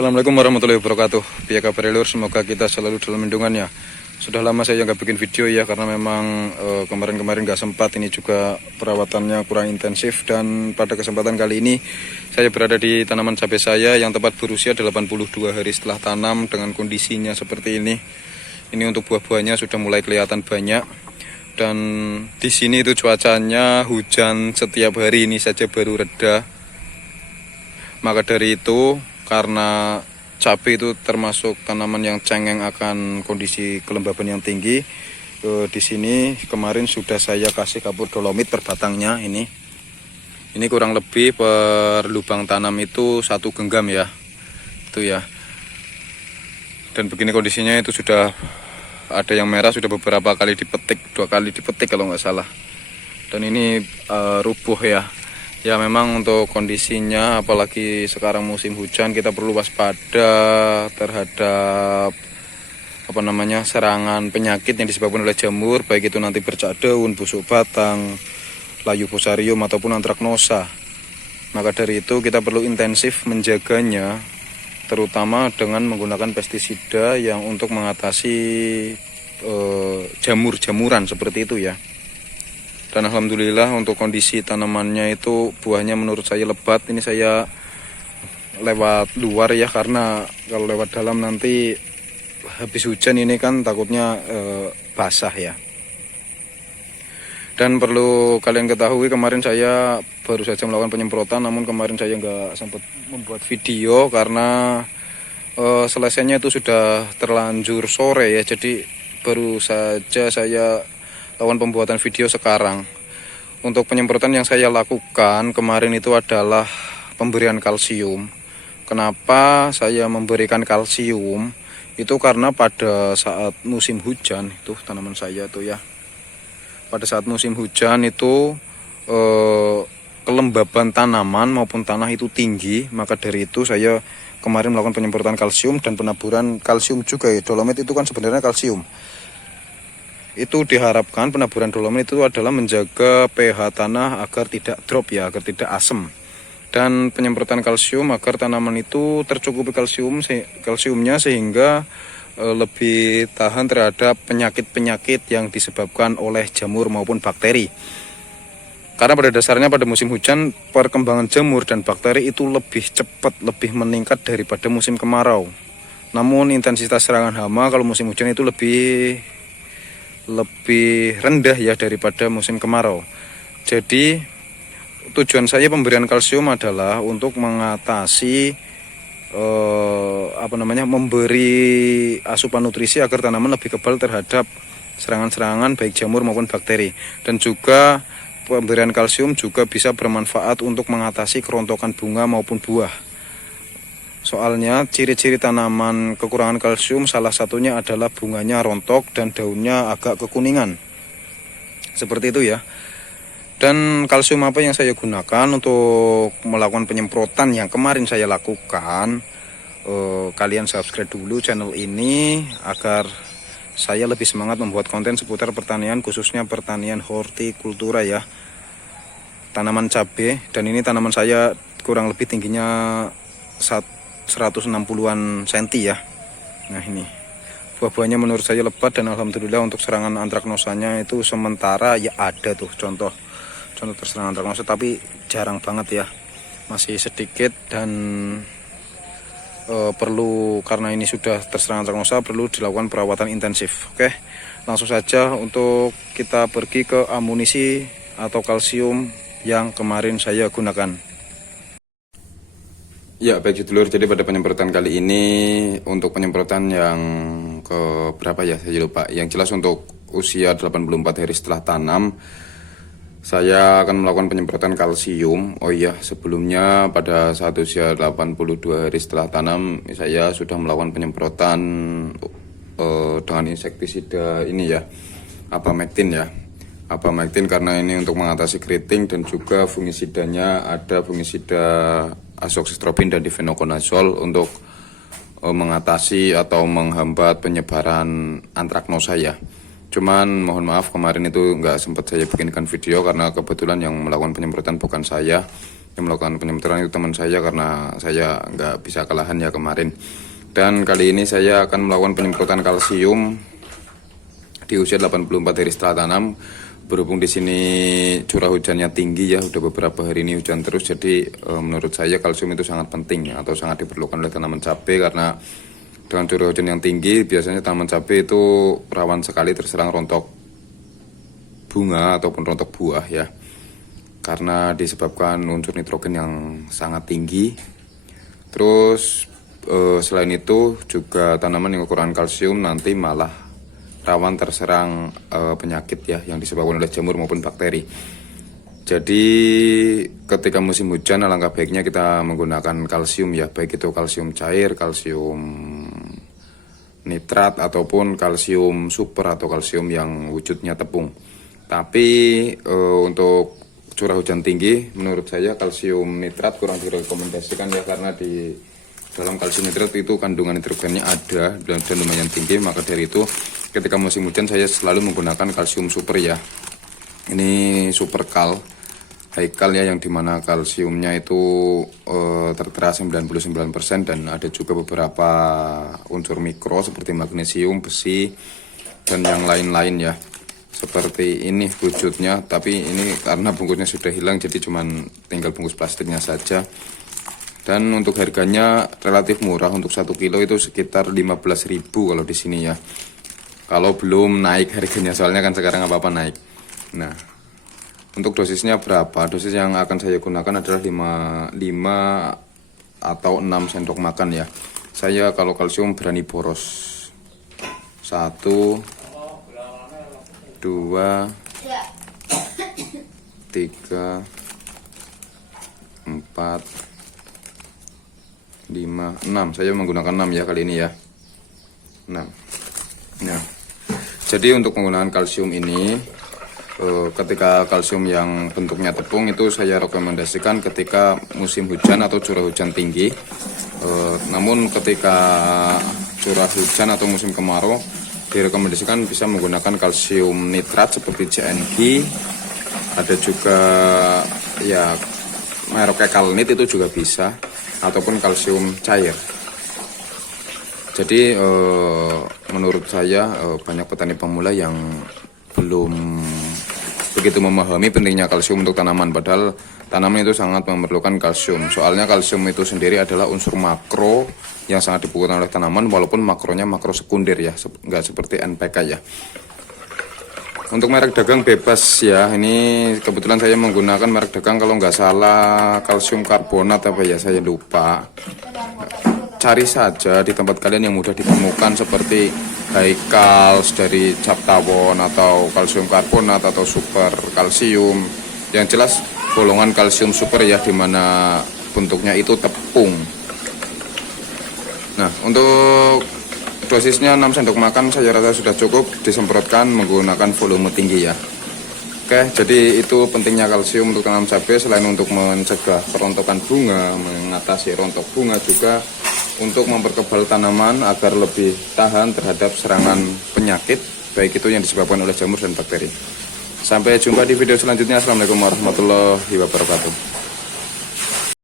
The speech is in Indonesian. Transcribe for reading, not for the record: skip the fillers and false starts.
Assalamualaikum warahmatullahi wabarakatuh. Pihak kabar lur, semoga kita selalu dalam lindungannya. Sudah lama saya nggak bikin video ya, karena memang kemarin-kemarin nggak sempat. Ini juga perawatannya kurang intensif. Dan pada kesempatan kali ini saya berada di tanaman cabai saya yang tepat berusia 82 hari setelah tanam dengan kondisinya seperti ini. Ini untuk buah-buahnya sudah mulai kelihatan banyak. Dan di sini itu cuacanya hujan setiap hari, ini saja baru reda. Maka dari itu, karena cabai itu termasuk tanaman yang cengeng akan kondisi kelembaban yang tinggi, di sini kemarin sudah saya kasih kapur dolomit per batangnya. Ini kurang lebih per lubang tanam itu 1 genggam ya, itu ya. Dan begini kondisinya, itu sudah ada yang merah, sudah beberapa kali dipetik, 2 kali dipetik kalau nggak salah. Dan ini rubuh ya. Ya memang untuk kondisinya, apalagi sekarang musim hujan, kita perlu waspada terhadap serangan penyakit yang disebabkan oleh jamur, baik itu nanti bercak daun, busuk batang, layu fusarium ataupun antraknosa. Maka dari itu kita perlu intensif menjaganya, terutama dengan menggunakan pestisida yang untuk mengatasi jamur-jamuran seperti itu ya. Dan alhamdulillah untuk kondisi tanamannya itu buahnya menurut saya lebat. Ini saya lewat luar ya, karena kalau lewat dalam nanti habis hujan ini kan takutnya basah ya. Dan perlu kalian ketahui, kemarin saya baru saja melakukan penyemprotan, namun kemarin saya nggak sempat membuat video karena selesainya itu sudah terlanjur sore ya. Jadi baru saja saya lakukan pembuatan video sekarang. Untuk penyemprotan yang saya lakukan kemarin itu adalah pemberian kalsium. Kenapa saya memberikan kalsium? Itu karena pada saat musim hujan, itu tanaman saya tuh ya, pada saat musim hujan itu kelembaban tanaman maupun tanah itu tinggi. Maka dari itu saya kemarin melakukan penyemprotan kalsium dan penaburan kalsium juga ya. Dolomit itu kan sebenarnya kalsium. Itu diharapkan penaburan dolomit itu adalah menjaga pH tanah agar tidak drop ya, agar tidak asam. Dan penyemprotan kalsium agar tanaman itu tercukupi kalsiumnya sehingga lebih tahan terhadap penyakit-penyakit yang disebabkan oleh jamur maupun bakteri. Karena pada dasarnya pada musim hujan perkembangan jamur dan bakteri itu lebih cepat, lebih meningkat daripada musim kemarau. Namun intensitas serangan hama kalau musim hujan itu lebih rendah ya daripada musim kemarau. Jadi tujuan saya pemberian kalsium adalah untuk mengatasi memberi asupan nutrisi agar tanaman lebih kebal terhadap serangan-serangan baik jamur maupun bakteri. Dan juga pemberian kalsium juga bisa bermanfaat untuk mengatasi kerontokan bunga maupun buah. Soalnya ciri-ciri tanaman kekurangan kalsium salah satunya adalah bunganya rontok dan daunnya agak kekuningan. Seperti itu ya. Dan kalsium apa yang saya gunakan untuk melakukan penyemprotan yang kemarin saya lakukan, kalian subscribe dulu channel ini agar saya lebih semangat membuat konten seputar pertanian, khususnya pertanian hortikultura ya. Tanaman cabai, dan ini tanaman saya kurang lebih tingginya 160-an cm ya. Nah ini buah-buahnya menurut saya lebat, dan alhamdulillah untuk serangan antraknosanya itu sementara ya ada tuh contoh terserang antraknosa, tapi jarang banget ya, masih sedikit. Dan karena ini sudah terserang antraknosa perlu dilakukan perawatan intensif. Oke, langsung saja untuk kita pergi ke amunisi atau kalsium yang kemarin saya gunakan. Ya baik sedulur, jadi pada penyemprotan kali ini untuk penyemprotan yang ke berapa ya, saya lupa. Yang jelas untuk usia 84 hari setelah tanam, saya akan melakukan penyemprotan kalsium. Oh iya, sebelumnya pada saat usia 82 hari setelah tanam, saya sudah melakukan penyemprotan dengan insektisida ini ya, Abamectin ya. Abamectin karena ini untuk mengatasi keriting, dan juga fungisidanya ada fungisida azoxystrobin dan difenoconazole untuk mengatasi atau menghambat penyebaran antraknosa ya. Cuman mohon maaf kemarin itu nggak sempat saya bikinkan video karena kebetulan yang melakukan penyemprotan bukan saya. yang melakukan penyemprotan itu teman saya, karena saya nggak bisa kelahan ya kemarin. Dan kali ini saya akan melakukan penyemprotan kalsium di usia 84 hari setelah tanam. Berhubung di sini curah hujannya tinggi ya, udah beberapa hari ini hujan terus, jadi menurut saya kalsium itu sangat penting atau sangat diperlukan oleh tanaman cabai, karena dengan curah hujan yang tinggi biasanya tanaman cabai itu rawan sekali terserang rontok bunga ataupun rontok buah ya, karena disebabkan unsur nitrogen yang sangat tinggi. Terus selain itu juga tanaman yang kekurangan kalsium nanti malah rawan terserang penyakit ya, yang disebabkan oleh jamur maupun bakteri. Jadi ketika musim hujan alangkah baiknya kita menggunakan kalsium ya, baik itu kalsium cair, kalsium nitrat ataupun kalsium super atau kalsium yang wujudnya tepung. Tapi untuk curah hujan tinggi menurut saya kalsium nitrat kurang direkomendasikan ya, karena di dalam kalsium nitrat itu kandungan nitrogennya ada dan lumayan tinggi. Maka dari itu ketika musim hujan saya selalu menggunakan kalsium super ya. Ini super kal, haikal ya, yang dimana kalsiumnya itu tertera 99% dan ada juga beberapa unsur mikro seperti magnesium, besi dan yang lain-lain ya. Seperti ini wujudnya, tapi ini karena bungkusnya sudah hilang jadi cuman tinggal bungkus plastiknya saja. Dan untuk harganya relatif murah, untuk 1 kilo itu sekitar 15.000 kalau di sini ya. Kalau belum naik harganya, soalnya kan sekarang apa-apa naik. Nah, untuk dosisnya berapa? Dosis yang akan saya gunakan adalah 5 atau 6 sendok makan ya. Saya kalau kalsium berani boros. 1, 2, 3, 4, 5, 6. Saya menggunakan 6 ya kali ini ya. 6. Nah, jadi untuk menggunakan kalsium ini, ketika kalsium yang bentuknya tepung itu saya rekomendasikan ketika musim hujan atau curah hujan tinggi. Namun ketika curah hujan atau musim kemarau direkomendasikan bisa menggunakan kalsium nitrat seperti JNG. Ada juga ya merek Kalnit itu juga bisa, ataupun kalsium cair. Jadi menurut saya banyak petani pemula yang belum begitu memahami pentingnya kalsium untuk tanaman, padahal tanaman itu sangat memerlukan kalsium. Soalnya kalsium itu sendiri adalah unsur makro yang sangat dibutuhkan oleh tanaman, walaupun makronya makro sekunder ya, nggak seperti NPK ya. Untuk merek dagang bebas ya, ini kebetulan saya menggunakan merek dagang kalau nggak salah kalsium karbonat apa ya, saya lupa. Cari saja di tempat kalian yang mudah ditemukan seperti haikal dari cap tawon atau kalsium karbonat atau super kalsium. Yang jelas golongan kalsium super ya, dimana bentuknya itu tepung. Nah, untuk dosisnya 6 sendok makan saya rasa sudah cukup, disemprotkan menggunakan volume tinggi ya. Oke, jadi itu pentingnya kalsium untuk tanam cabai. Selain untuk mencegah kerontokan bunga, mengatasi rontok bunga, juga untuk memperkebal tanaman agar lebih tahan terhadap serangan penyakit, baik itu yang disebabkan oleh jamur dan bakteri. Sampai jumpa di video selanjutnya. Assalamualaikum warahmatullahi wabarakatuh.